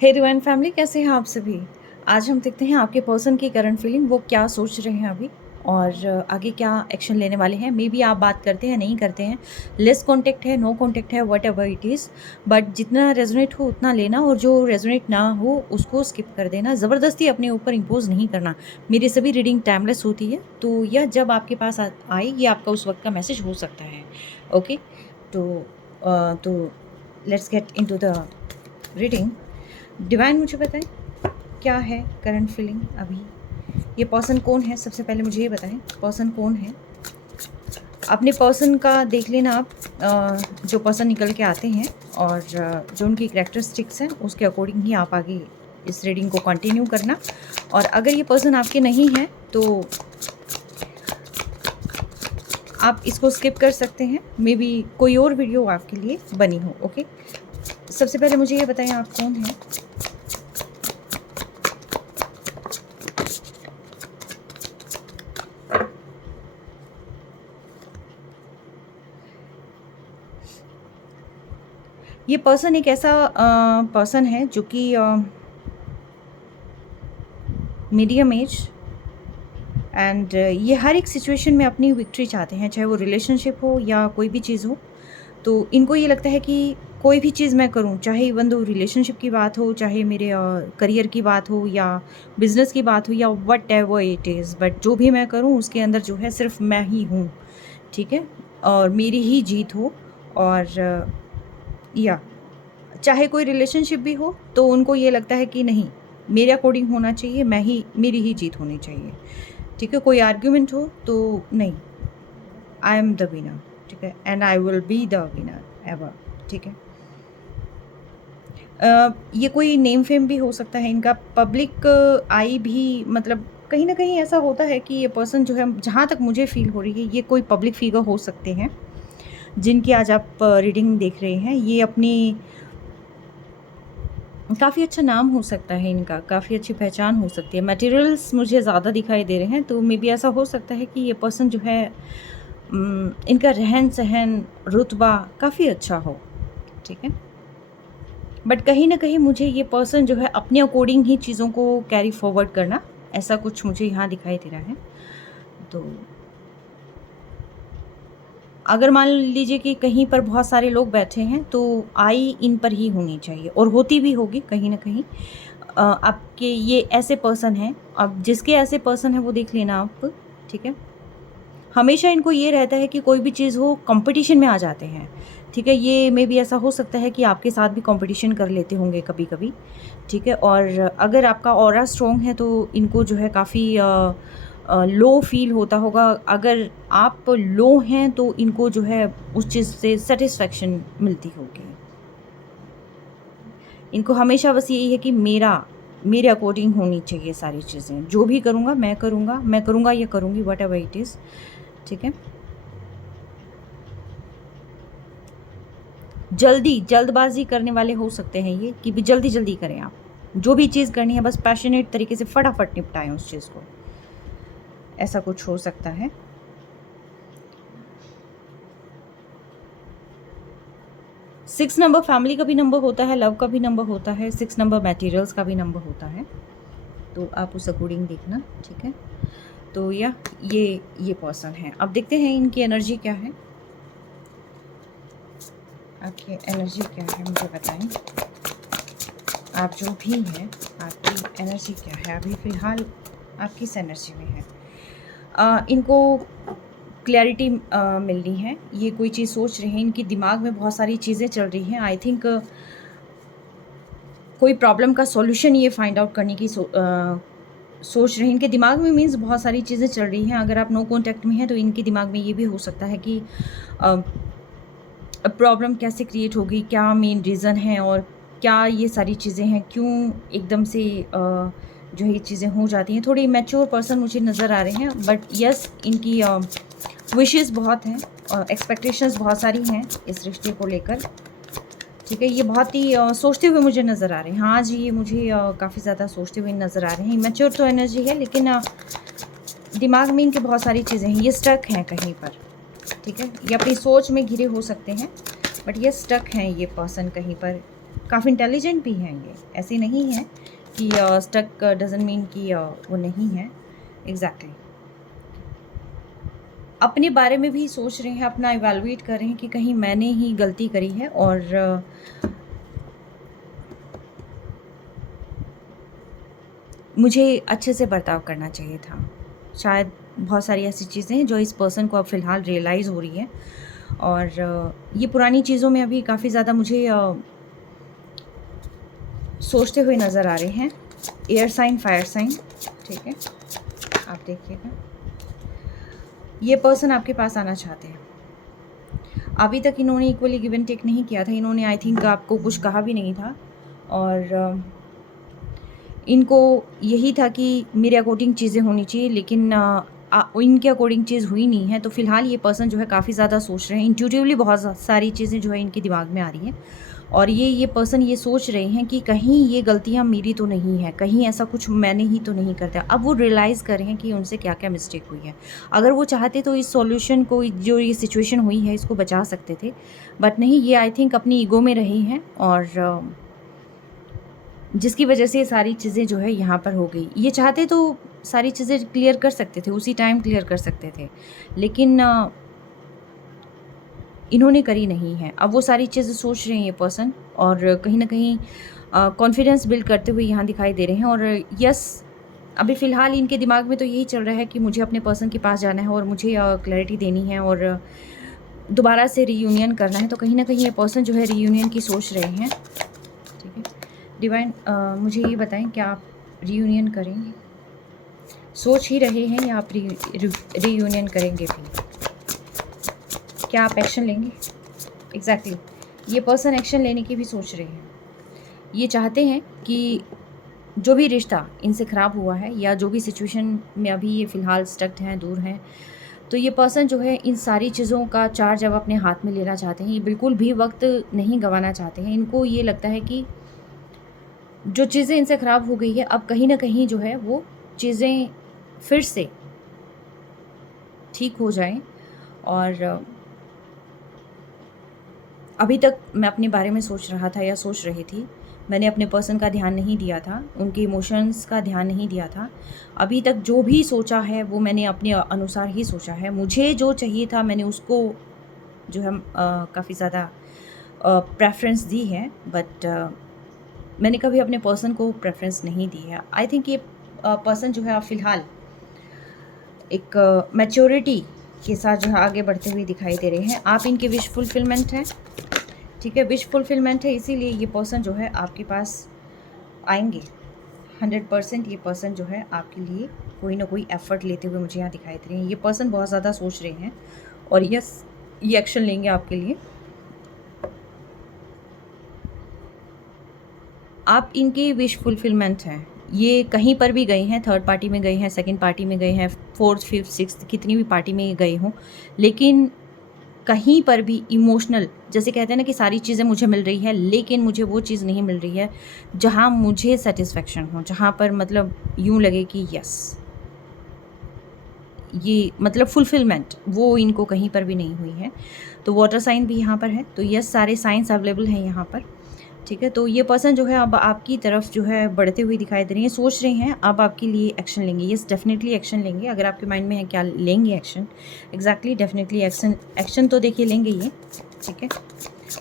हे divine family, कैसे हैं आप सभी। आज हम देखते हैं आपके पर्सन की करंट फीलिंग, वो क्या सोच रहे हैं अभी और आगे क्या एक्शन लेने वाले हैं। मे बी आप बात करते हैं, नहीं करते हैं, लेस कॉन्टेक्ट है, नो कॉन्टेक्ट है, what ever it is, but जितना रेजोनेट हो उतना लेना और जो रेजोनेट ना हो उसको स्किप कर देना। ज़बरदस्ती अपने ऊपर इम्पोज नहीं करना। मेरी सभी रीडिंग टाइमलेस होती है, तो यह जब आपके पास आए ये आपका उस वक्त का मैसेज हो सकता है। ओके, तो let's get into the reading. Divine मुझे बताएं क्या है करंट फीलिंग अभी। ये पर्सन कौन है, सबसे पहले मुझे ये बताएं पर्सन कौन है। अपने पर्सन का देख लेना आप, जो पर्सन निकल के आते हैं और जो उनकी कैरेक्टरिस्टिक्स हैं उसके अकॉर्डिंग ही आप आगे इस रीडिंग को कंटिन्यू करना। और अगर ये पर्सन आपके नहीं है तो आप इसको स्किप कर सकते हैं, मे बी कोई और वीडियो आपके लिए बनी हो। ओके, सबसे पहले मुझे ये बताएं आप कौन हैं। ये पर्सन एक ऐसा पर्सन है जो कि मीडियम एज एंड ये हर एक सिचुएशन में अपनी विक्ट्री चाहते हैं, चाहे वो रिलेशनशिप हो या कोई भी चीज़ हो। तो इनको ये लगता है कि कोई भी चीज़ मैं करूं, चाहे इवन दो रिलेशनशिप की बात हो, चाहे मेरे करियर की बात हो या बिजनेस की बात हो या what ever it is, but जो भी मैं करूं उसके अंदर जो है सिर्फ मैं ही हूँ। ठीक है, और मेरी ही जीत हो। और या चाहे कोई रिलेशनशिप भी हो तो उनको ये लगता है कि नहीं, मेरे अकॉर्डिंग होना चाहिए, मेरी ही जीत होनी चाहिए। ठीक है, कोई आर्ग्यूमेंट हो तो नहीं, आई एम द विनर। ठीक है, and I will be the winner ever. ठीक है, ये कोई नेम फेम भी हो सकता है इनका, पब्लिक आई भी, मतलब कहीं ना कहीं ऐसा होता है कि ये पर्सन जो है, जहाँ तक मुझे फील हो रही है, ये कोई पब्लिक फिगर हो सकते हैं जिनकी आज आप रीडिंग देख रहे हैं। ये अपनी काफ़ी अच्छा नाम हो सकता है इनका, काफ़ी अच्छी पहचान हो सकती है। मटेरियल्स मुझे ज़्यादा दिखाई दे रहे हैं, तो मे बी ऐसा हो सकता है कि ये पर्सन जो है इनका रहन सहन, रुतबा काफ़ी अच्छा हो। ठीक है, बट कहीं ना कहीं मुझे ये पर्सन जो है अपने अकॉर्डिंग ही चीज़ों को कैरी फॉरवर्ड करना, ऐसा कुछ मुझे यहाँ दिखाई दे रहा है। तो अगर मान लीजिए कि कहीं पर बहुत सारे लोग बैठे हैं तो आई इन पर ही होनी चाहिए और होती भी होगी कहीं ना कहीं। आपके ये ऐसे पर्सन हैं, अब जिसके ऐसे पर्सन है वो देख लेना आप। ठीक है, हमेशा इनको ये रहता है कि कोई भी चीज़ हो कंपटीशन में आ जाते हैं। ठीक है, ये मे भी ऐसा हो सकता है कि आपके साथ भी कंपटीशन कर लेते होंगे कभी कभी। ठीक है, और अगर आपका ऑरा स्ट्रॉन्ग है तो इनको जो है काफ़ी लो फील होता होगा। अगर आप लो हैं तो इनको जो है उस चीज़ से सेटिस्फेक्शन मिलती होगी। इनको हमेशा बस यही है कि मेरे अकॉर्डिंग होनी चाहिए सारी चीज़ें, जो भी करूँगा मैं करूँगा या करूँगी, वट एवर इट इज़। ठीक है, जल्दबाजी करने वाले हो सकते हैं ये, कि भी जल्दी जल्दी करें आप, जो भी चीज़ करनी है बस पैशनेट तरीके से फटाफट निपटाएं उस चीज़ को, ऐसा कुछ हो सकता है। 6 नंबर फैमिली का भी नंबर होता है, लव का भी नंबर होता है, 6 नंबर मटेरियल्स का भी नंबर होता है, तो आप उस अकॉर्डिंग देखना। ठीक है, तो ये पर्सन है। अब देखते हैं इनकी एनर्जी क्या है। आपकी एनर्जी क्या है मुझे बताएं। आप जो भी हैं, आपकी एनर्जी क्या है अभी फ़िलहाल, आप किस एनर्जी में हैं। इनको क्लैरिटी मिलनी है, ये कोई चीज़ सोच रहे हैं, इनकी दिमाग में बहुत सारी चीज़ें चल रही हैं। आई थिंक कोई प्रॉब्लम का सॉल्यूशन ये फाइंड आउट करने की सोच रहे हैं इनके दिमाग में। मीन्स बहुत सारी चीज़ें चल रही हैं। अगर आप नो कॉन्टैक्ट में हैं तो इनके दिमाग में ये भी हो सकता है कि प्रॉब्लम कैसे क्रिएट होगी, क्या मेन रीज़न है और क्या ये सारी चीज़ें हैं, क्यों एकदम से जो है ये चीज़ें हो जाती हैं। थोड़ी मैच्योर पर्सन मुझे नज़र आ रहे हैं, बट यस इनकी विशेस बहुत हैं और एक्सपेक्टेशंस बहुत सारी हैं इस रिश्ते को लेकर। ठीक है, ये बहुत ही सोचते हुए मुझे नज़र आ रहे हैं। हाँ जी, ये मुझे काफ़ी ज़्यादा सोचते हुए नज़र आ रहे हैं। मैच्योर तो एनर्जी है, लेकिन दिमाग में इनके बहुत सारी चीज़ें हैं, ये स्टक हैं कहीं पर। ठीक है, ये अपनी सोच में घिरे हो सकते हैं, बट ये स्टक हैं ये पर्सन कहीं पर। काफ़ी इंटेलिजेंट भी हैं ये, ऐसे नहीं है कि स्टक डजंट मीन कि वो नहीं है। एग्जैक्टली अपने बारे में भी सोच रहे हैं, अपना इवैल्यूएट कर रहे हैं कि कहीं मैंने ही गलती करी है और मुझे अच्छे से बर्ताव करना चाहिए था। शायद बहुत सारी ऐसी चीज़ें हैं जो इस पर्सन को अब फ़िलहाल रियलाइज़ हो रही है और ये पुरानी चीज़ों में अभी काफ़ी ज़्यादा मुझे सोचते हुए नज़र आ रहे हैं। एयर साइन, फायर साइन, ठीक है, आप देखिएगा। ये पर्सन आपके पास आना चाहते हैं। अभी तक इन्होंने इक्वली गिव एंड टेक नहीं किया था। इन्होंने आई थिंक आपको कुछ कहा भी नहीं था और इनको यही था कि मेरे अकॉर्डिंग चीज़ें होनी चाहिए, लेकिन इनके अकॉर्डिंग चीज़ हुई नहीं है। तो फिलहाल ये पर्सन जो है काफ़ी ज़्यादा सोच रहे हैं। इंट्यूटिवली बहुत सारी चीज़ें जो है इनके दिमाग में आ रही हैं और ये पर्सन ये सोच रहे हैं कि कहीं ये गलतियाँ मेरी तो नहीं है, कहीं ऐसा कुछ मैंने ही तो नहीं कर दिया। अब वो रियलाइज़ कर रहे हैं कि उनसे क्या क्या मिस्टेक हुई है। अगर वो चाहते तो इस सॉल्यूशन को, जो ये सिचुएशन हुई है, इसको बचा सकते थे, बट नहीं, ये आई थिंक अपनी ईगो में रहे हैं और जिसकी वजह से ये सारी चीज़ें जो है यहाँ पर हो गई। ये चाहते तो सारी चीज़ें क्लियर कर सकते थे, उसी टाइम क्लियर कर सकते थे, लेकिन इन्होंने करी नहीं है। अब वो सारी चीज़ें सोच रहे हैं ये पर्सन और कहीं ना कहीं कॉन्फिडेंस बिल्ड करते हुए यहाँ दिखाई दे रहे हैं। और यस, अभी फ़िलहाल इनके दिमाग में तो यही चल रहा है कि मुझे अपने पर्सन के पास जाना है और मुझे क्लैरिटी देनी है और दोबारा से रीयूनियन करना है। तो कहीं ना कहीं ये पर्सन जो है रीयूनियन की सोच रहे हैं, ठीक है। डिवाइन मुझे ये बताएं, क्या आप रीयूनियन करेंगे? सोच ही रहे हैं या आप रीयूनियन करेंगे भी? क्या आप एक्शन लेंगे? एग्जैक्टली ये पर्सन एक्शन लेने की भी सोच रहे हैं। ये चाहते हैं कि जो भी रिश्ता इनसे ख़राब हुआ है या जो भी सिचुएशन में अभी ये फ़िलहाल स्टक्ड हैं, दूर हैं, तो ये पर्सन जो है इन सारी चीज़ों का चार्ज अब अपने हाथ में लेना चाहते हैं। ये बिल्कुल भी वक्त नहीं गंवाना चाहते हैं। इनको ये लगता है कि जो चीज़ें इनसे ख़राब हो गई है, अब कहीं ना कहीं जो है वो चीज़ें फिर से ठीक हो जाएं। और अभी तक मैं अपने बारे में सोच रहा था या सोच रही थी, मैंने अपने पर्सन का ध्यान नहीं दिया था, उनके इमोशंस का ध्यान नहीं दिया था। अभी तक जो भी सोचा है वो मैंने अपने अनुसार ही सोचा है। मुझे जो चाहिए था मैंने उसको जो है काफ़ी ज़्यादा प्रेफरेंस दी है, बट मैंने कभी अपने पर्सन को प्रेफरेंस नहीं दी है। आई थिंक ये पर्सन जो है अब फ़िलहाल एक मैच्योरिटी के साथ जो है आगे बढ़ते हुए दिखाई दे रहे हैं। आप इनके विश फुलफिलमेंट हैं, ठीक है, विश फुलफिलमेंट है, इसीलिए ये पर्सन जो है आपके पास आएंगे। 100% ये पर्सन जो है आपके लिए कोई ना कोई एफर्ट लेते हुए मुझे यहाँ दिखाई दे रहे हैं। ये पर्सन बहुत ज़्यादा सोच रहे हैं और यस, ये एक्शन लेंगे आपके लिए। आप इनके विश फुलफिलमेंट हैं। ये कहीं पर भी गए हैं, थर्ड पार्टी में गए हैं, सेकंड पार्टी में गए हैं, फोर्थ, फिफ्थ, सिक्स्थ, कितनी भी पार्टी में गए हों, लेकिन कहीं पर भी इमोशनल, जैसे कहते हैं ना कि सारी चीज़ें मुझे मिल रही है लेकिन मुझे वो चीज़ नहीं मिल रही है जहाँ मुझे सेटिस्फेक्शन हो, जहाँ पर मतलब यूँ लगे कि यस, ये मतलब फुलफिलमेंट वो इनको कहीं पर भी नहीं हुई है। तो वाटर साइन भी यहाँ पर है, तो यस, सारे साइंस अवेलेबल हैं यहाँ पर, ठीक है। तो ये पर्सन जो है अब आपकी तरफ जो है बढ़ते हुए दिखाई दे रही है, सोच रहे हैं अब आपके लिए एक्शन लेंगे। यस, डेफिनेटली एक्शन लेंगे। अगर आपके माइंड में है क्या लेंगे एक्शन, एग्जैक्टली डेफिनेटली एक्शन तो देखिए लेंगे ये, ठीक है।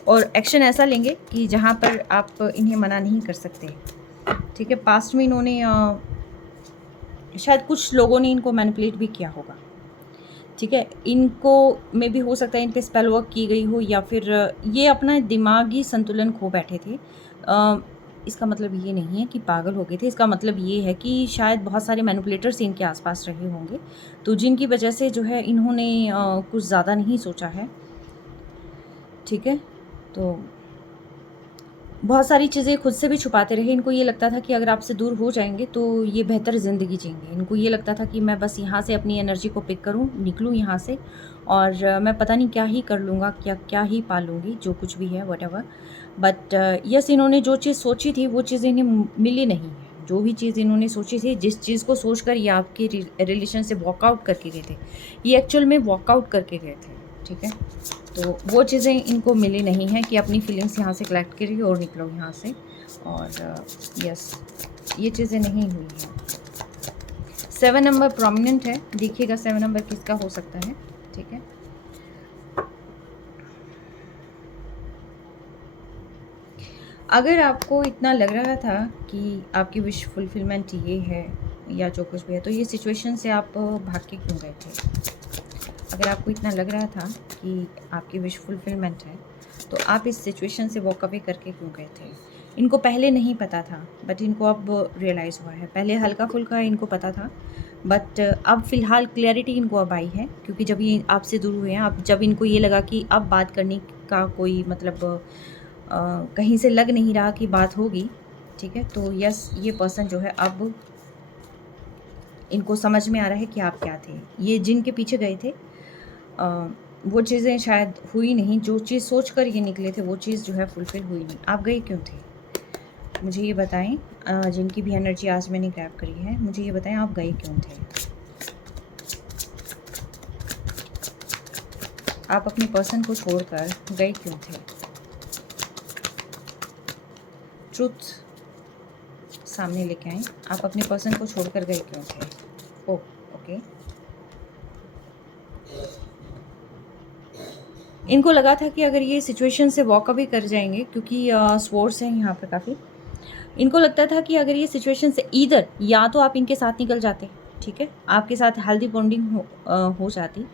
और एक्शन ऐसा लेंगे कि जहाँ पर आप इन्हें मना नहीं कर सकते, ठीक है। पास्ट में इन्होंने शायद कुछ लोगों ने इनको मैनिपुलेट भी किया होगा, ठीक है। इनको में भी हो सकता है इन पे स्पेल वर्क की गई हो या फिर ये अपना दिमागी संतुलन खो बैठे थे। इसका मतलब ये नहीं है कि पागल हो गए थे, इसका मतलब ये है कि शायद बहुत सारे मैनिपुलेटर्स इनके आसपास रहे होंगे, तो जिनकी वजह से जो है इन्होंने कुछ ज़्यादा नहीं सोचा है, ठीक है। तो बहुत सारी चीज़ें खुद से भी छुपाते रहे। इनको ये लगता था कि अगर आपसे दूर हो जाएंगे तो ये बेहतर ज़िंदगी जिएंगे। इनको ये लगता था कि मैं बस यहाँ से अपनी एनर्जी को पिक करूँ, निकलूँ यहाँ से और मैं पता नहीं क्या ही कर लूँगा, क्या ही पा लूँगी, जो कुछ भी है व्हाटएवर। बट यस, इन्होंने जो चीज़ सोची थी वो चीज़ इन्हें मिली नहीं है। जो भी चीज़ इन्होंने सोची थी, जिस चीज़ को सोच कर ये आपके रिलेशन से वॉकआउट करके गए थे, ये एक्चुअल में वॉकआउट करके गए थे, ठीक है। तो वो चीज़ें इनको मिली नहीं हैं कि अपनी फीलिंग्स यहाँ से कलेक्ट करिए और निकलो यहाँ से। और यस, ये चीज़ें नहीं हुई हैं। 7 नंबर प्रोमिनेंट है, देखिएगा 7 नंबर किसका हो सकता है, ठीक है। अगर आपको इतना लग रहा था कि आपकी विश फुलफिलमेंट ये है या जो कुछ भी है, तो ये सिचुएशन से आप भाग के क्यों गए थे? अगर आपको इतना लग रहा था कि आपकी विश फुलफिलमेंट है, तो आप इस सिचुएशन से वॉक अवे करके क्यों गए थे? इनको पहले नहीं पता था, बट इनको अब रियलाइज़ हुआ है। पहले हल्का-फुल्का इनको पता था, बट अब फ़िलहाल क्लैरिटी इनको अब आई है, क्योंकि जब ये आपसे दूर हुए हैं, अब जब इनको ये लगा कि अब बात करने का कोई मतलब कहीं से लग नहीं रहा कि बात होगी, ठीक है? तो यस, ये पर्सन जो है अब इनको समझ में आ रहा है कि आप क्या थे। ये जिनके पीछे गए थे वो चीज़ें शायद हुई नहीं, जो चीज़ सोच कर ये निकले थे वो चीज़ जो है फुलफ़िल हुई नहीं। आप गए क्यों थे? मुझे ये बताएँ, जिनकी भी एनर्जी आज मैंने ग्रैब करी है, मुझे ये बताएँ आप गए क्यों थे? आप अपने पर्सन को छोड़कर गए क्यों थे? ट्रुथ सामने लेके आएँ, आप अपने पर्सन को छोड़कर गए क्यों थे? ओह! ओके। इनको लगा था कि अगर ये सिचुएशन से वॉक अवे कर जाएँगे, क्योंकि स्वॉर्ड्स हैं यहाँ पे काफ़ी। इनको लगता था कि अगर ये सिचुएशन से ईदर या तो आप इनके साथ निकल जाते, ठीक है? आपके साथ हेल्दी बॉन्डिंग हो जाती,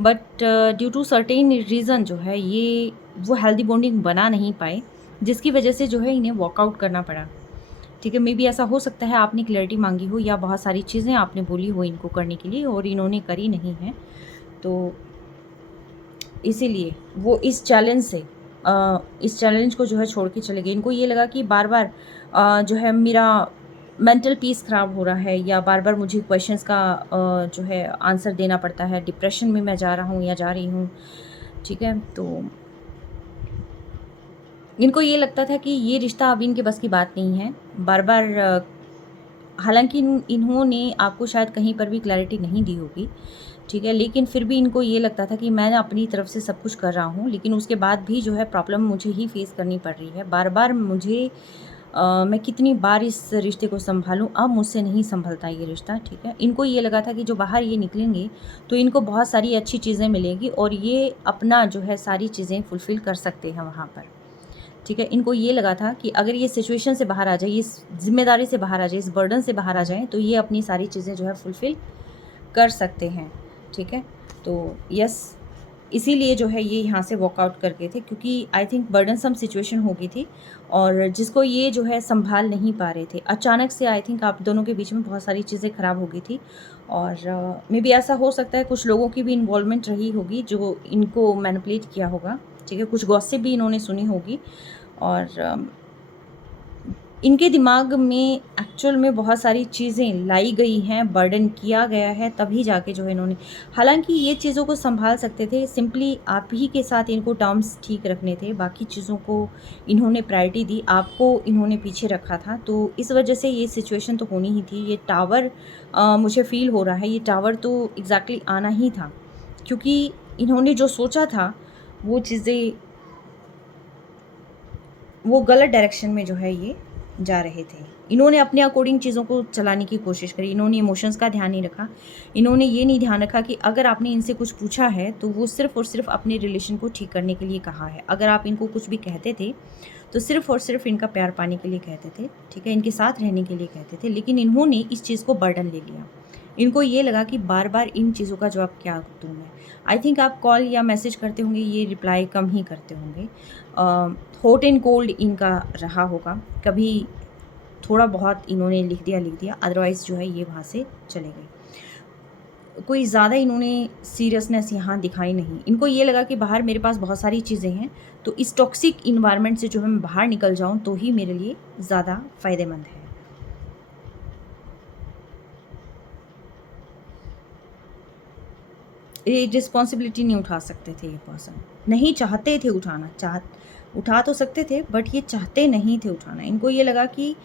but due to certain reason जो है ये वो हेल्दी बॉन्डिंग बना नहीं पाए, जिसकी वजह से जो है इन्हें वॉकआउट करना पड़ा, ठीक है? मेबी ऐसा हो सकता है आपने क्लैरिटी माँगी हो या बहुत सारी चीज़ें आपने बोली हो इनको करने के लिए और इन्होंने करी नहीं हैं। तो इसीलिए वो इस चैलेंज को जो है छोड़ के चले गए। इनको ये लगा कि बार-बार जो है मेरा मेंटल पीस ख़राब हो रहा है या बार-बार मुझे क्वेश्चंस का जो है आंसर देना पड़ता है, डिप्रेशन में मैं जा रहा हूँ या जा रही हूँ, ठीक है? तो इनको ये लगता था कि ये रिश्ता अब इनके बस की बात नहीं है। बार-बार हालाँकि इन्होंने आपको शायद कहीं पर भी क्लैरिटी नहीं दी होगी, ठीक है? लेकिन फिर भी इनको ये लगता था कि मैं अपनी तरफ से सब कुछ कर रहा हूँ, लेकिन उसके बाद भी जो है प्रॉब्लम मुझे ही फेस करनी पड़ रही है। बार-बार मुझे मैं कितनी बार इस रिश्ते को सँभालूँ, अब मुझसे नहीं सँभलता ये रिश्ता, ठीक है? इनको ये लगा था कि जो बाहर ये निकलेंगे, तो इनको बहुत सारी अच्छी चीज़ें मिलेंगी और ये अपना जो है सारी चीज़ें फुलफ़िल कर सकते हैं वहाँ पर, ठीक है? इनको ये लगा था कि अगर ये सिचुएशन से बाहर आ जाए, इस ज़िम्मेदारी से बाहर आ जाए, इस बर्डन से बाहर आ जाएँ, तो ये अपनी सारी चीज़ें जो है फुलफ़िल कर सकते हैं, ठीक है? तो यस, इसीलिए जो है ये यहाँ से वॉकआउट कर गए थे, क्योंकि आई थिंक बर्डनसम सिचुएशन हो गई थी और जिसको ये जो है सँभाल नहीं पा रहे थे। अचानक से आई थिंक आप दोनों के बीच में बहुत सारी चीज़ें ख़राब हो गई थी और मेबी ऐसा हो सकता है कुछ लोगों की भी इन्वॉल्वमेंट रही होगी जो इनको मैनिपुलेट किया होगा, ठीक है? कुछ गॉसिप भी इन्होंने सुनी होगी और इनके दिमाग में एक्चुअल में बहुत सारी चीज़ें लाई गई हैं, बर्डन किया गया है, तभी जाके जो है इन्होंने, हालाँकि ये चीज़ों को सँभाल सकते थे, सिंपली आप ही के साथ इनको टर्म्स ठीक रखने थे, बाकी चीज़ों को इन्होंने प्रायोरिटी दी, आपको इन्होंने पीछे रखा था, तो इस वजह से ये सिचुएशन तो होनी ही थी। ये टावर मुझे फ़ील हो रहा है, ये टावर तो एग्ज़ैक्टली आना ही था, क्योंकि इन्होंने जो सोचा था, वो चीज़ें वो गलत डायरेक्शन में जो है ये जा रहे थे। इन्होंने अपने अकॉर्डिंग चीज़ों को चलाने की कोशिश करी, इन्होंने इमोशंस का ध्यान नहीं रखा। इन्होंने ये नहीं ध्यान रखा कि अगर आपने इनसे कुछ पूछा है, तो वो सिर्फ़ और सिर्फ़ अपने रिलेशन को ठीक करने के लिए कहा है। अगर आप इनको कुछ भी कहते थे, तो सिर्फ़ और सिर्फ़ इनका प्यार पाने के लिए कहते थे, ठीक है? इनके साथ रहने के लिए कहते थे, लेकिन इन्होंने इस चीज़ को बर्डन ले लिया। इनको ये लगा कि बार-बार इन चीज़ों का जवाब क्या दूँ मैं? आई थिंक आप कॉल या मैसेज करते होंगे, ये रिप्लाई कम ही करते होंगे। हॉट एंड कोल्ड इनका रहा होगा, कभी थोड़ा बहुत इन्होंने लिख दिया, अदरवाइज़ जो है ये वहाँ से चले गए। कोई ज़्यादा इन्होंने सीरियसनेस यहाँ दिखाई नहीं। इनको ये लगा कि बाहर मेरे पास बहुत सारी चीज़ें हैं, तो इस टॉक्सिक एनवायरनमेंट से जो है मैं बाहर निकल जाऊँ, तो ही मेरे लिए ज़्यादा फ़ायदेमंद है। ये रिस्पॉन्सिबिलिटी नहीं उठा सकते थे ये पर्सन, नहीं चाहते थे उठाना, उठा तो सकते थे, बट ये चाहते नहीं थे उठाना। इनको ये लगा कि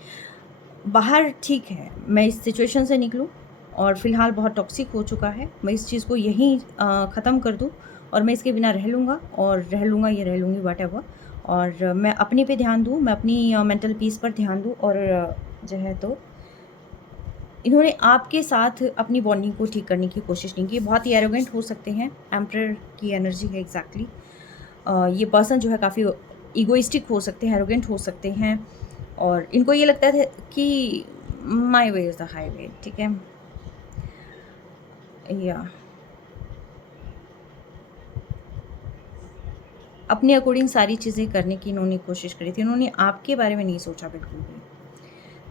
बाहर ठीक है, मैं इस सिचुएशन से निकलूँ और फ़िलहाल बहुत टॉक्सिक हो चुका है, मैं इस चीज़ को यहीं ख़त्म कर दूँ और मैं इसके बिना रह लूँगा और रह लूँगा या रह लूँगी व्हाटएवर, और मैं अपने पे ध्यान दूँ, मैं अपनी मेंटल पीस पर ध्यान दूँ, और जो है तो इन्होंने आपके साथ अपनी बॉन्डिंग को ठीक करने की कोशिश नहीं की। बहुत ही एरोगेंट हो सकते हैं, एम्परर की एनर्जी है एग्जैक्टली। ये पर्सन जो है काफ़ी ईगोइस्टिक हो सकते हैं, एरोगेंट हो सकते हैं, और इनको ये लगता है कि my way is the highway, ठीक है। या अपने अकॉर्डिंग सारी चीज़ें करने की इन्होंने कोशिश करी थी, इन्होंने आपके बारे में नहीं सोचा बिल्कुल भी,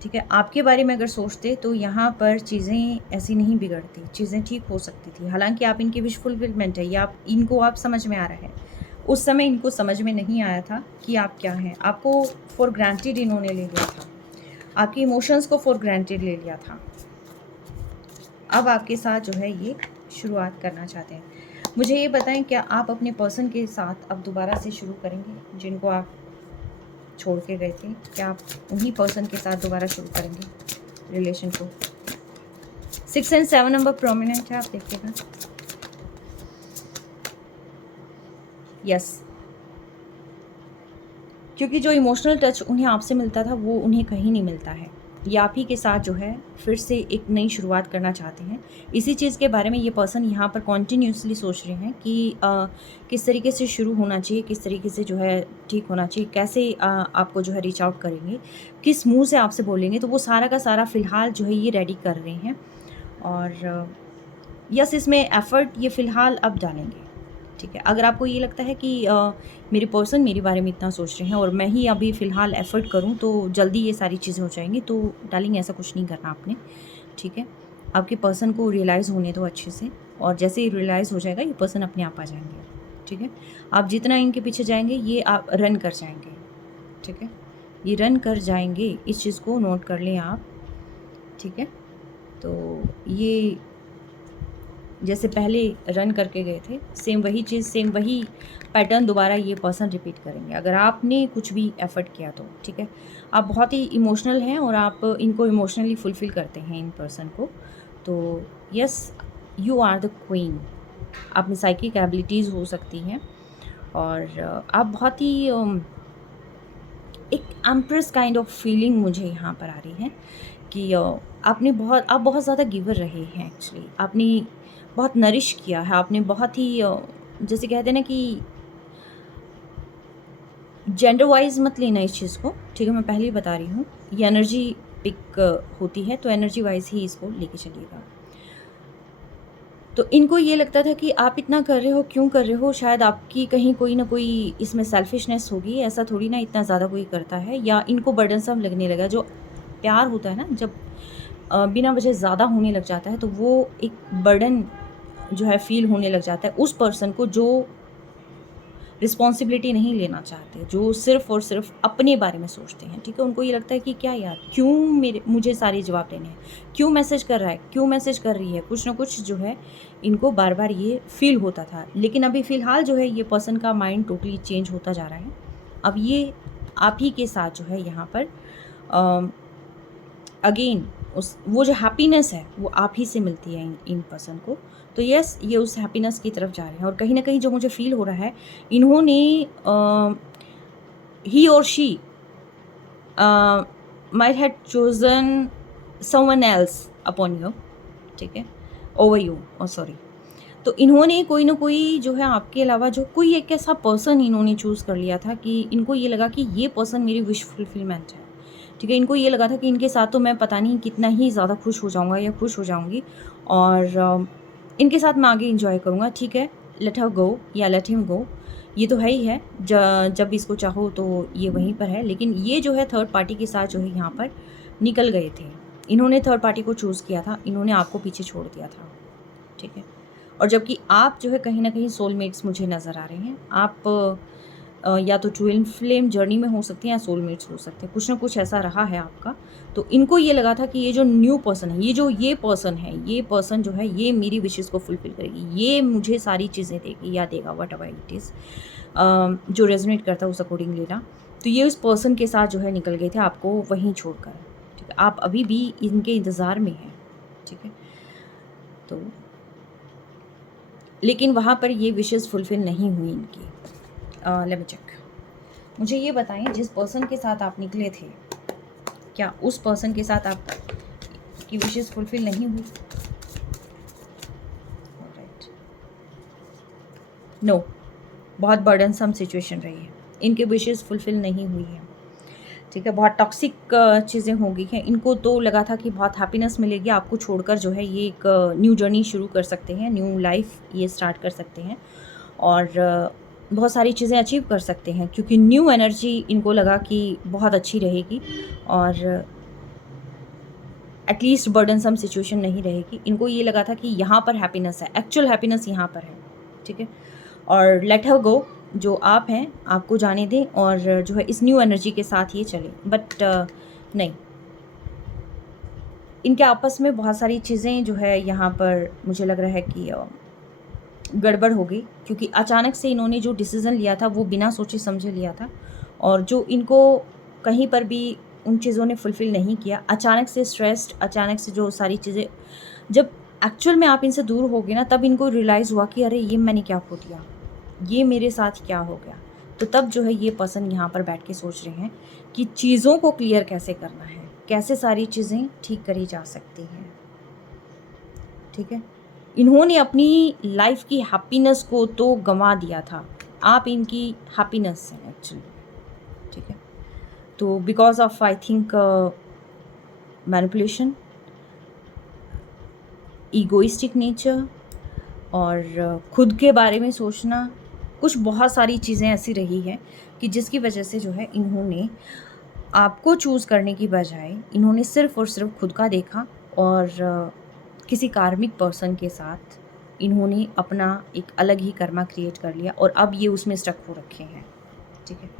ठीक है। आपके बारे में अगर सोचते तो यहाँ पर चीज़ें ऐसी नहीं बिगड़ती, चीज़ें ठीक हो सकती थी। हालांकि आप इनकी विश फुलफिलमेंट है, या इनको आप समझ में आ रहा है, उस समय इनको समझ में नहीं आया था कि आप क्या हैं। आपको फॉर ग्रांटेड इन्होंने ले लिया था, आपके इमोशंस को फॉर ग्रांटेड ले लिया था। अब आपके साथ जो है ये शुरुआत करना चाहते हैं। मुझे ये बताएं, क्या आप अपने पर्सन के साथ अब दोबारा से शुरू करेंगे जिनको आप छोड़ के गए थे? क्या आप उन्हीं पर्सन के साथ दोबारा शुरू करेंगे रिलेशन को? 6 एंड 7 नंबर प्रोमिनेंट है, आप देखिएगा। यस, क्योंकि जो इमोशनल टच उन्हें आपसे मिलता था वो उन्हें कहीं नहीं मिलता है। ये आप ही के साथ जो है फिर से एक नई शुरुआत करना चाहते हैं। इसी चीज़ के बारे में ये पर्सन यहाँ पर कॉन्टीन्यूसली सोच रहे हैं कि किस तरीके से शुरू होना चाहिए, किस तरीके से जो है ठीक होना चाहिए, कैसे आपको जो है रीच आउट करेंगे, किस मुँह से आपसे बोलेंगे। तो वो सारा का सारा फ़िलहाल जो है ये रेडी कर रहे हैं, और यस, इसमें एफ़र्ट ये फ़िलहाल अब डालेंगे, ठीक है। अगर आपको ये लगता है कि मेरे पर्सन मेरे बारे में इतना सोच रहे हैं और मैं ही अभी फ़िलहाल एफ़र्ट करूं तो जल्दी ये सारी चीज़ें हो जाएंगी, तो डार्लिंग ऐसा कुछ नहीं करना आपने, ठीक है। आपके पर्सन को रियलाइज़ होने दो अच्छे से, और जैसे ही रियलाइज़ हो जाएगा ये पर्सन अपने आप आ जाएंगे, ठीक है। आप जितना इनके पीछे जाएंगे ये आप रन कर जाएंगे, ठीक है। ये रन कर जाएंगे, इस चीज़ को नोट कर लें आप, ठीक है। तो ये जैसे पहले रन करके गए थे, सेम वही चीज़, सेम वही पैटर्न दोबारा ये पर्सन रिपीट करेंगे अगर आपने कुछ भी एफ़र्ट किया तो, ठीक है। आप बहुत ही इमोशनल हैं और आप इनको इमोशनली फुलफ़िल करते हैं इन पर्सन को। तो yes, you are the queen. आप में साइकिक एबिलिटीज़ हो सकती हैं, और आप बहुत ही एक एम्प्रेस काइंड ऑफ फीलिंग मुझे यहाँ पर आ रही है कि आप बहुत ज़्यादा गिवर रहे हैं एक्चुअली। आपने बहुत नरिश किया है, आपने बहुत ही जैसे कहते हैं ना कि जेंडर वाइज मत लेना इस चीज़ को, ठीक है। मैं पहले ही बता रही हूँ, ये एनर्जी पिक होती है, तो एनर्जी वाइज ही इसको लेके चलिएगा। तो इनको ये लगता था कि आप इतना कर रहे हो, क्यों कर रहे हो? शायद आपकी कहीं कोई ना कोई इसमें सेल्फिशनेस होगी, ऐसा थोड़ी ना इतना ज़्यादा कोई करता है, या इनको बर्डनसम लगने लगा। जो प्यार होता है ना, जब बिना वजह ज़्यादा होने लग जाता है तो वो एक बर्डन जो है फ़ील होने लग जाता है उस पर्सन को जो रिस्पॉन्सिबिलिटी नहीं लेना चाहते, जो सिर्फ़ और सिर्फ अपने बारे में सोचते हैं, ठीक है। उनको ये लगता है कि क्या यार, क्यों मुझे सारे जवाब देने हैं, क्यों मैसेज कर रहा है, क्यों मैसेज कर रही है, कुछ ना कुछ जो है इनको बार बार ये फ़ील होता था। लेकिन अभी फ़िलहाल जो है ये पर्सन का माइंड टोटली चेंज होता जा रहा है। अब ये आप ही के साथ जो है यहाँ पर अगेन वो जो हैप्पीनेस है वो आप ही से मिलती है इन पर्सन को। तो यस, ये उस हैप्पीनेस की तरफ जा रहे हैं, और कहीं ना कहीं जो मुझे फील हो रहा है, इन्होंने ही और she might have chosen someone else upon you, ठीक है, ओवर यू, और सॉरी। तो इन्होंने कोई ना कोई जो है आपके अलावा जो कोई एक ऐसा पर्सन इन्होंने चूज़ कर लिया था कि इनको ये लगा कि ये पर्सन मेरी विश फुलफिलमेंट है, ठीक है। इनको ये लगा था कि इनके साथ तो मैं पता नहीं कितना ही ज़्यादा खुश हो जाऊँगा या खुश हो जाऊँगी, और इनके साथ मैं आगे एंजॉय करूँगा, ठीक है। लेट हर गो या लेट हिम गो, ये तो है ही है। जब इसको चाहो तो ये वहीं पर है। लेकिन ये जो है थर्ड पार्टी के साथ जो है यहाँ पर निकल गए थे, इन्होंने थर्ड पार्टी को चूज़ किया था, इन्होंने आपको पीछे छोड़ दिया था, ठीक है। और जबकि आप जो है कहीं ना कहीं सोलमेट्स मुझे नज़र आ रहे हैं। आप या तो ट्विन फ्लेम जर्नी में हो सकते हैं या सोलमेट्स हो सकते हैं, कुछ ना कुछ ऐसा रहा है आपका। तो इनको ये लगा था कि ये जो न्यू पर्सन है, ये पर्सन है, ये पर्सन जो है ये मेरी विशेस को फुलफिल करेगी, ये मुझे सारी चीज़ें देगी या देगा, वट एवर इट इज़, जो रेजोनेट करता है उस अकॉर्डिंग लेना। तो ये उस पर्सन के साथ जो है निकल गए थे आपको वहीं छोड़कर, ठीक है। आप अभी भी इनके इंतज़ार में हैं, ठीक है। तो लेकिन वहाँ पर ये विशेज़ फुलफ़िल नहीं हुई इनकी। Let me check. मुझे ये बताएं, जिस पर्सन के साथ आप निकले थे, क्या उस पर्सन के साथ आप की विशेज़ फुलफ़िल नहीं हुई? ऑलराइट, नो, बहुत बर्डनसम सिचुएशन रही है, इनके विशेज़ फुलफ़िल नहीं हुई है। ठीक है, बहुत टॉक्सिक चीज़ें हो गई हैं। इनको तो लगा था कि बहुत हैप्पीनेस मिलेगी आपको छोड़कर, जो है ये एक न्यू जर्नी शुरू कर सकते हैं, न्यू लाइफ ये स्टार्ट कर सकते हैं और बहुत सारी चीज़ें अचीव कर सकते हैं, क्योंकि न्यू एनर्जी इनको लगा कि बहुत अच्छी रहेगी और एटलीस्ट बर्डनसम सिचुएशन नहीं रहेगी। इनको ये लगा था कि यहाँ पर हैप्पीनेस है, एक्चुअल हैप्पीनेस यहाँ पर है। ठीक है, और लेट हर गो, जो आप हैं आपको जाने दें और जो है इस न्यू एनर्जी के साथ ये चले। बट नहीं, इनके आपस में बहुत सारी चीज़ें जो है यहाँ पर मुझे लग रहा है कि गड़बड़ हो गई, क्योंकि अचानक से इन्होंने जो डिसीज़न लिया था वो बिना सोचे समझे लिया था और जो इनको कहीं पर भी उन चीज़ों ने फुलफ़िल नहीं किया। अचानक से स्ट्रेस्ड, अचानक से जो सारी चीज़ें, जब एक्चुअल में आप इनसे दूर हो गए ना, तब इनको रियलाइज़ हुआ कि अरे ये मैंने क्या खो दिया, ये मेरे साथ क्या हो गया। तो तब जो है ये पर्सन यहाँ पर बैठ के सोच रहे हैं कि चीज़ों को क्लियर कैसे करना है, कैसे सारी चीज़ें ठीक करी जा सकती हैं। ठीक है, इन्होंने अपनी लाइफ की हैप्पीनेस को तो गंवा दिया था, आप इनकी हैप्पीनेस हैं एक्चुअली। ठीक है, तो because of I think manipulation, egoistic nature और खुद के बारे में सोचना, कुछ बहुत सारी चीज़ें ऐसी रही हैं कि जिसकी वजह से जो है इन्होंने आपको चूज़ करने की बजाय इन्होंने सिर्फ़ और सिर्फ खुद का देखा और किसी कार्मिक पर्सन के साथ इन्होंने अपना एक अलग ही कर्मा क्रिएट कर लिया और अब ये उसमें स्टक हो रखे हैं। ठीक है,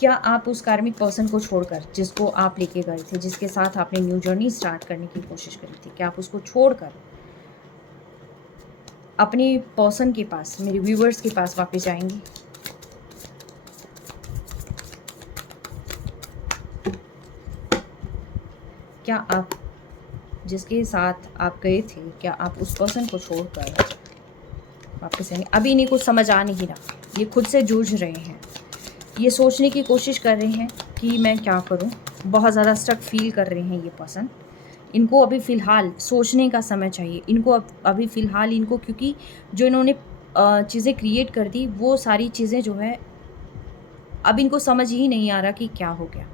क्या आप उस कार्मिक पर्सन को छोड़कर, जिसको आप लेके गए थे, जिसके साथ आपने न्यू जर्नी स्टार्ट करने की कोशिश करी थी, क्या आप उसको छोड़कर अपने पर्सन के पास, मेरे व्यूवर्स के पास वापस जाएंगे? क्या आप जिसके साथ आप गए थे, क्या आप उस पर्सन को छोड़कर वापस आएंगे? अभी इन्हें कुछ समझ आ नहीं रहा, ये खुद से जूझ रहे हैं, ये सोचने की कोशिश कर रहे हैं कि मैं क्या करूं, बहुत ज़्यादा स्टक फील कर रहे हैं ये पर्सन। इनको अभी फ़िलहाल सोचने का समय चाहिए, इनको अभी फ़िलहाल इनको, क्योंकि जो इन्होंने चीज़ें क्रिएट कर दी वो सारी चीज़ें जो है अब इनको समझ ही नहीं आ रहा कि क्या हो गया।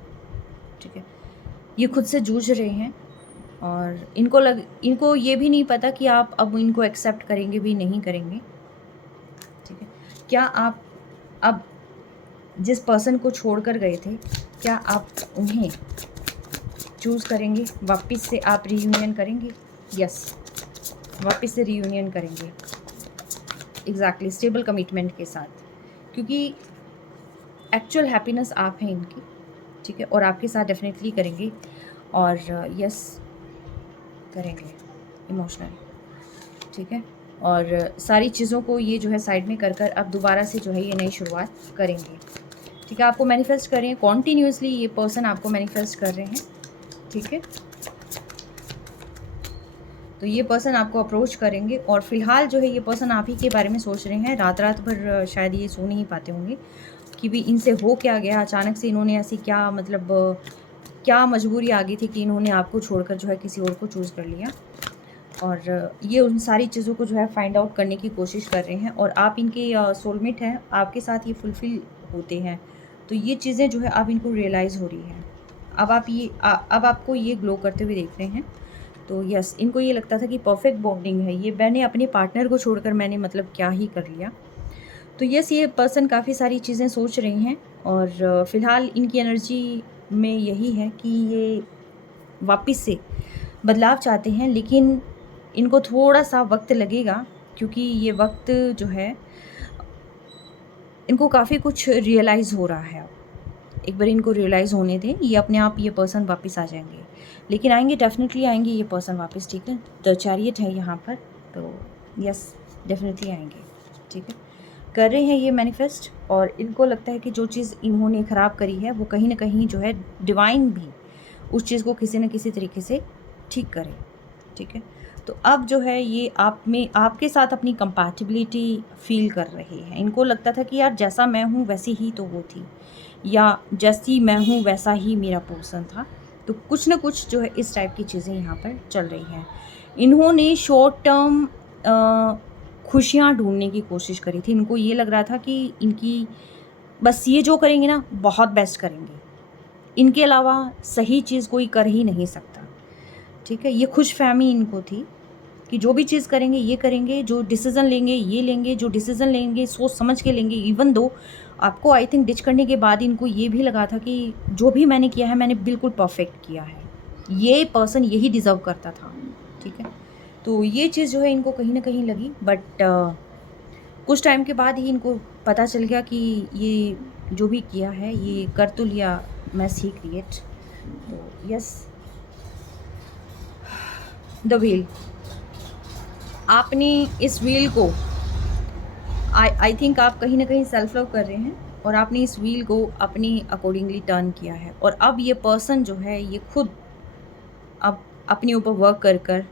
ठीक है, ये खुद से जूझ रहे हैं और इनको ये भी नहीं पता कि आप अब इनको एक्सेप्ट करेंगे भी नहीं करेंगे। ठीक है, क्या आप अब जिस पर्सन को छोड़कर गए थे, क्या आप उन्हें चूज़ करेंगे? वापस से आप रीयूनियन करेंगे? यस, वापस से रीयूनियन करेंगे, एग्जैक्टली, स्टेबल कमिटमेंट के साथ, क्योंकि एक्चुअल हैप्पीनेस आप हैं इनकी। ठीक है, और आपके साथ डेफिनेटली करेंगे और यस करेंगे इमोशनल। ठीक है, और सारी चीज़ों को ये जो है साइड में कर कर अब दोबारा से जो है ये नई शुरुआत करेंगे। ठीक है, आपको मैनिफेस्ट कर रहे हैं कॉन्टीन्यूसली, ये पर्सन आपको मैनिफेस्ट कर रहे हैं। ठीक है, तो ये पर्सन आपको अप्रोच करेंगे और फिलहाल जो है ये पर्सन आप ही के बारे में सोच रहे हैं। रात रात भर शायद ये सो नहीं पाते होंगे कि भी इनसे हो क्या गया, अचानक से इन्होंने ऐसी क्या, मतलब क्या मजबूरी आ गई थी कि इन्होंने आपको छोड़कर जो है किसी और को चूज़ कर लिया। और ये उन सारी चीज़ों को जो है फाइंड आउट करने की कोशिश कर रहे हैं और आप इनके सोलमेट हैं, आपके साथ ये फुलफ़िल होते हैं। तो ये चीज़ें जो है अब इनको रियलाइज़ हो रही हैं। अब आपको ये ग्लो करते हुए देख रहे हैं। तो यस, इनको ये लगता था कि परफेक्ट बॉन्डिंग है, ये मैंने अपने पार्टनर को छोड़कर मैंने मतलब क्या ही कर लिया। तो यस, ये पर्सन काफ़ी सारी चीज़ें सोच रहे हैं और फ़िलहाल इनकी एनर्जी में यही है कि ये वापस से बदलाव चाहते हैं, लेकिन इनको थोड़ा-सा वक़्त लगेगा, क्योंकि ये वक़्त जो है इनको काफ़ी कुछ रियलाइज़ हो रहा है अब। एक बार इनको रियलाइज़ होने दें, ये अपने आप ये पर्सन वापस आ जाएँगे। लेकिन आएँगे, डेफ़िनेटली आएँगे ये पर्सन वापस। ठीक है, द चैरियट है यहाँ पर, तो यस डेफ़िनेटली आएँगे। ठीक है, कर रहे हैं ये मैनिफेस्ट और इनको लगता है कि जो चीज़ इन्होंने ख़राब करी है वो कहीं न कहीं जो है डिवाइन भी उस चीज़ को किसी न किसी तरीके से ठीक करे। ठीक है, तो अब जो है ये आप में आपके साथ अपनी कंपैटिबिलिटी फ़ील कर रहे हैं। इनको लगता था कि यार जैसा मैं हूँ वैसी ही तो वो थी, या जैसी मैं हूँ वैसा ही मेरा पर्सन था। तो कुछ न कुछ जो है इस टाइप की चीज़ें यहाँ पर चल रही हैं। इन्होंने शॉर्ट टर्म खुशियाँ ढूँढने की कोशिश करी थी। इनको ये लग रहा था कि इनकी बस ये जो करेंगे ना बहुत बेस्ट करेंगे। इनके अलावा सही चीज़ कोई कर ही नहीं सकता, ठीक है? ये खुशफ़हमी इनको थी कि जो भी चीज़ करेंगे ये करेंगे, जो डिसीज़न लेंगे ये लेंगे, जो डिसीज़न लेंगे सोच समझ के लेंगे। इवन दो आपको आई थिंक डिच करने के बाद इनको ये भी लगा था कि जो भी मैंने किया है मैंने बिल्कुल परफ़ेक्ट किया है। ये पर्सन यही डिज़र्व करता था, ठीक है? तो ये चीज़ जो है इनको कहीं न कहीं लगी, बट कुछ टाइम के बाद ही इनको पता चल गया कि ये जो भी किया है ये कर तो लिया, मेस ही क्रिएट। तो यस, द व्हील, आपने इस व्हील को आई थिंक आप कहीं न कहीं सेल्फ लव कर रहे हैं और आपने इस व्हील को अपने अकॉर्डिंगली टर्न किया है, और अब ये पर्सन जो है ये खुद अब अपने ऊपर वर्क कर कर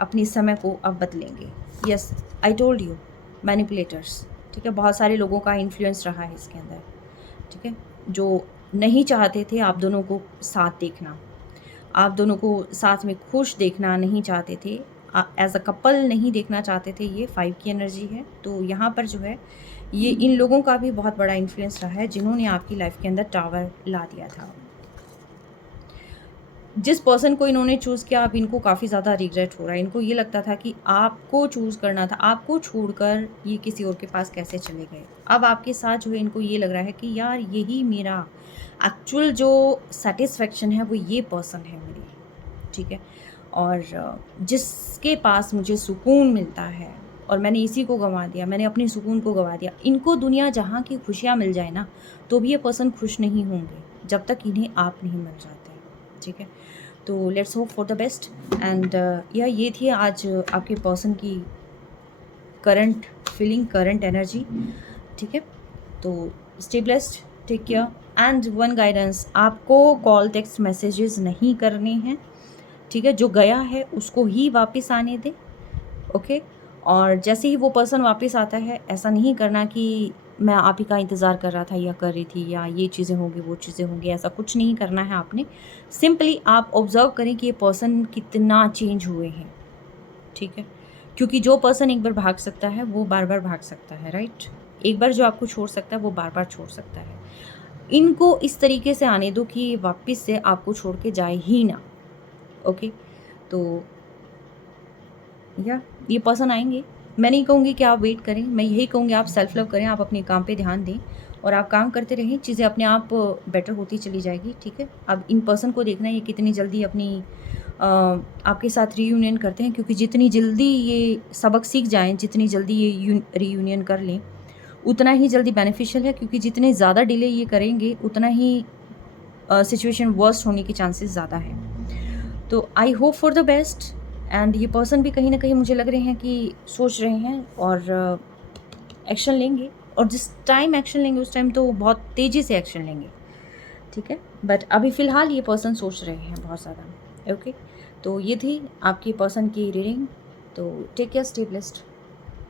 अपने समय को अब बदलेंगे। Yes, I told you, manipulators, ठीक है? बहुत सारे लोगों का इन्फ्लुएंस रहा है इसके अंदर, ठीक है? जो नहीं चाहते थे आप दोनों को साथ देखना, आप दोनों को साथ में खुश देखना नहीं चाहते थे, एज़ अ कपल नहीं देखना चाहते थे। ये 5 की एनर्जी है। तो यहाँ पर जो है ये इन लोगों का भी बहुत बड़ा इन्फ्लुएंस रहा है जिन्होंने आपकी लाइफ के अंदर टावर ला दिया था। जिस पर्सन को इन्होंने चूज़ किया अब इनको काफ़ी ज़्यादा रिग्रेट हो रहा है। इनको ये लगता था कि आपको चूज़ करना था, आपको छोड़कर ये किसी और के पास कैसे चले गए। अब आपके साथ जो है इनको ये लग रहा है कि यार यही मेरा एक्चुअल जो सैटिस्फैक्शन है वो ये पर्सन है मेरी, ठीक है? और जिसके पास मुझे सुकून मिलता है और मैंने इसी को गँवा दिया, मैंने अपने सुकून को गँवा दिया। इनको दुनिया जहाँ की खुशियाँ मिल जाए ना, तो भी ये पर्सन खुश नहीं होंगे, जब तक इन्हें आप नहीं मिल जाते, ठीक है? तो let's hope for the best and ये थी आज आपके पर्सन की करंट फीलिंग, करंट एनर्जी, ठीक है? तो stay blessed, take care and one guidance, आपको कॉल, टेक्स्ट, मैसेजेस नहीं करने हैं, ठीक है? जो गया है उसको ही वापस आने दें, ओके? और जैसे ही वो पर्सन वापस आता है ऐसा नहीं करना कि मैं आप ही का इंतज़ार कर रहा था या कर रही थी, या ये चीज़ें होंगी वो चीज़ें होंगी, ऐसा कुछ नहीं करना है आपने। सिंपली आप ऑब्ज़र्व करें कि ये पर्सन कितना चेंज हुए हैं, ठीक है? क्योंकि जो पर्सन एक बार भाग सकता है वो बार-बार भाग सकता है, राइट? एक बार जो आपको छोड़ सकता है वो बार-बार छोड़ सकता है। इनको इस तरीके से आने दो कि ये वापस से आपको छोड़ के जाए ही ना, ओके? तो या ये पर्सन आएँगे। मैं नहीं कहूँगी कि आप वेट करें, मैं यही कहूँगी आप सेल्फ लव करें, आप अपने काम पे ध्यान दें और आप काम करते रहें, चीज़ें अपने आप बेटर होती चली जाएगी, ठीक है? अब इन पर्सन को देखना है ये कितनी जल्दी अपनी आपके साथ रीयूनियन करते हैं, क्योंकि जितनी जल्दी ये सबक सीख जाएँ, जितनी जल्दी ये रीयूनियन कर लें, उतना ही जल्दी बेनिफिशियल है, क्योंकि जितने ज़्यादा डिले ये करेंगे उतना ही सिचुएशन वर्स्ट होने के चांसेस ज़्यादा हैं। तो I hope for the best and ये पर्सन भी कहीं न कहीं मुझे लग रहे हैं कि सोच रहे हैं और एक्शन लेंगे, और जिस टाइम एक्शन लेंगे उस टाइम तो बहुत तेज़ी से एक्शन लेंगे, ठीक है? बट अभी फ़िलहाल ये पर्सन सोच रहे हैं बहुत ज़्यादा, ओके? तो ये थी आपकी पर्सन की रीडिंग, तो टेक केयर, स्टे ब्लेस्ड।